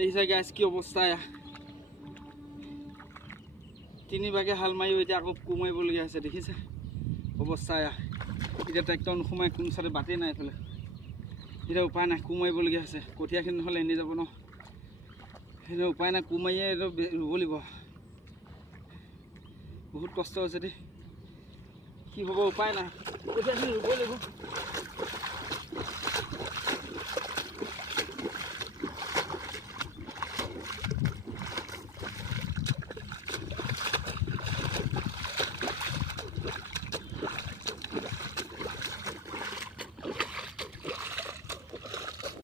দেখিছা গাইছ কি অৱস্থা এয়া 3 ভাগে হাল মাৰিও এতিয়া আকৌ কুমাৰিবলগীয়া হৈছে দেখিছা অৱস্থা এয়া এতিয়া ট্ৰেক্টৰ নোসোমাই কোনো চাইডে বাটেই নাই এইফালে এতিয়া উপায় নাই কুমাৰিবলগীয়া হৈছে কঠীয়াখিনি নহ'লে এনেই যাব ন সেইটো উপায় নাই কুমাৰিয়ে ৰুব লাগিব বহুত কষ্ট হৈছে দেই কি হ'ব উপায় নাই কঠীয়াখিনি ৰুব লাগিব